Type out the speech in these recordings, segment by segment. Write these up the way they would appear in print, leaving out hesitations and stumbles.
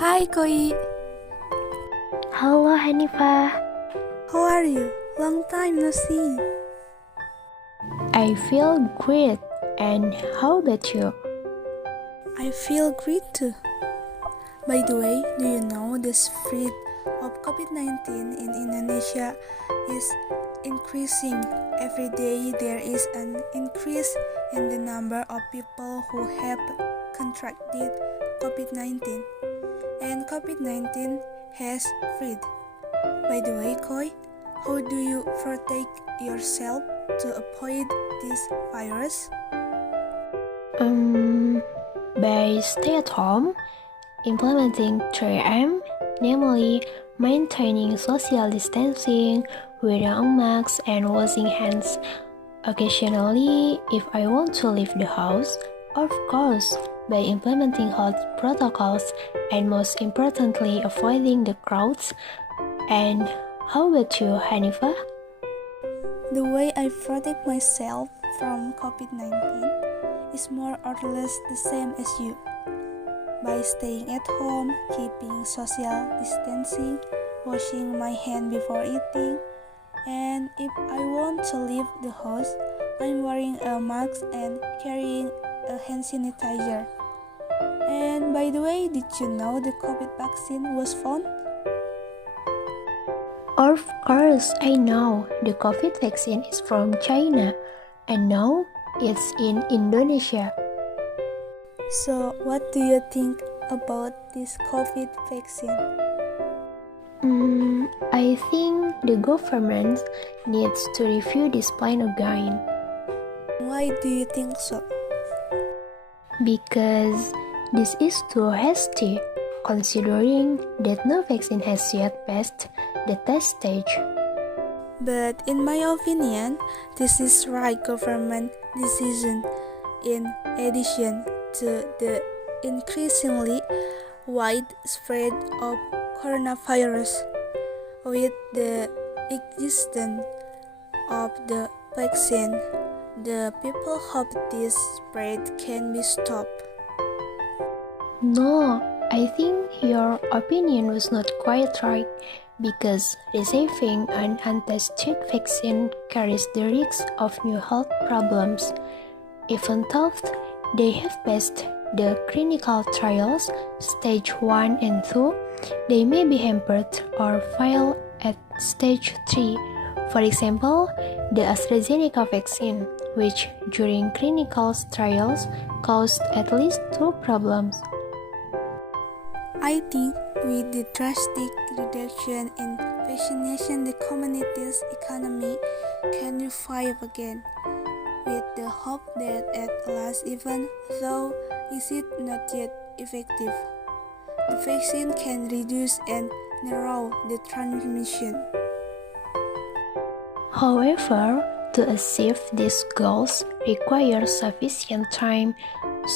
Hi Koi, Halo Hanifah, how are you? Long time no see. I feel great. And how about you? I feel great too. By the way, do you know the spread of COVID-19 in Indonesia is increasing? Every day there is an increase in the number of people who have contracted COVID-19, and COVID-19 has spread. By the way, Koi, how do you protect yourself to avoid this virus? By stay at home, implementing 3M, namely maintaining social distancing, wearing masks, and washing hands. Occasionally, if I want to leave the house, of course, by implementing health protocols and most importantly, avoiding the crowds. And how about you, Hanifah? The way I protect myself from COVID-19 is more or less the same as you. By staying at home, keeping social distancing, washing my hand before eating, and if I want to leave the house, I'm wearing a mask and carrying a hand sanitizer. And by the way, did you know the COVID vaccine was found? Of course, I know the COVID vaccine is from China, and now it's in Indonesia. So, what do you think about this COVID vaccine? I think the government needs to review this plan again Why do you think so? because this is too hasty, considering that no vaccine has yet passed the test stage. But in my opinion, this is right government decision in addition to the increasingly wide spread of coronavirus. With the existence of the vaccine, the people hope this spread can be stopped. No, I think your opinion was not quite right because receiving an untested vaccine carries the risk of new health problems. Even though they have passed the clinical trials, stage 1 and 2, they may be hampered or fail at stage 3. For example, the AstraZeneca vaccine, which during clinical trials caused at least 2 problems. I think with the drastic reduction in vaccination, the community's economy can revive again, with the hope that at last, even though is it not yet effective, the vaccine can reduce and narrow the transmission. However, to achieve these goals requires sufficient time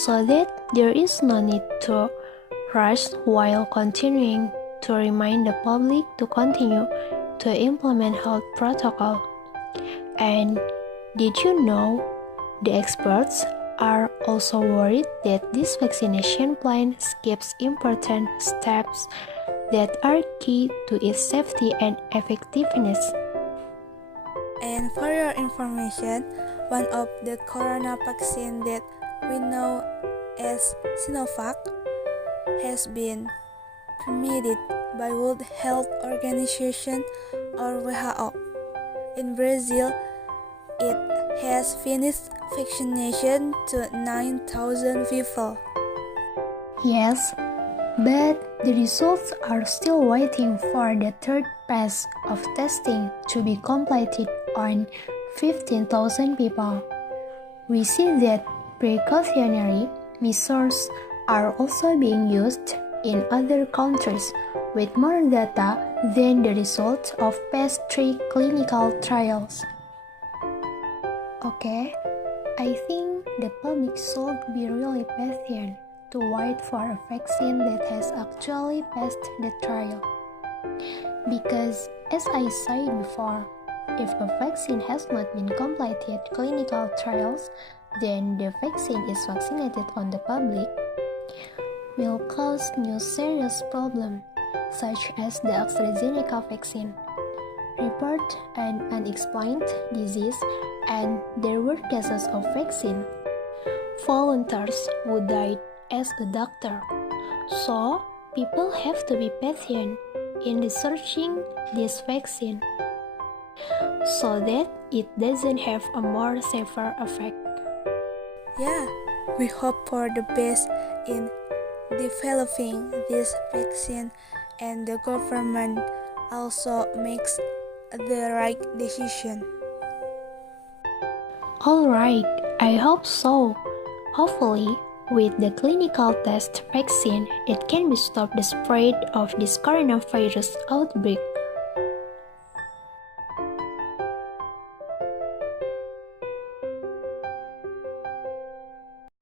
so that there is no need to rush while continuing to remind the public to continue to implement health protocol. And did you know the experts are also worried that this vaccination plan skips important steps that are key to its safety and effectiveness. And for your information, one of the corona vaccine that we know as Sinovac has been permitted by World Health Organization or WHO. In Brazil, it has finished vaccination to 9,000 people. Yes, but the results are still waiting for the third phase of testing to be completed on 15,000 people. We see that precautionary measures are also being used in other countries with more data than the results of phase 3 clinical trials. Okay, I think the public should be really patient to wait for a vaccine that has actually passed the trial. Because, as I said before, if a vaccine has not been completed clinical trials, then the vaccine is vaccinated on the public. will cause new serious problems, such as the AstraZeneca vaccine. Report an unexplained disease, and there were cases of vaccine volunteers who died as a doctor. So, people have to be patient in researching this vaccine so that it doesn't have a more severe effect. Yeah, we hope for the best in developing this vaccine, and the government also makes the right decision. Alright, I hope so. Hopefully, with the clinical test vaccine, it can be stop the spread of this coronavirus outbreak.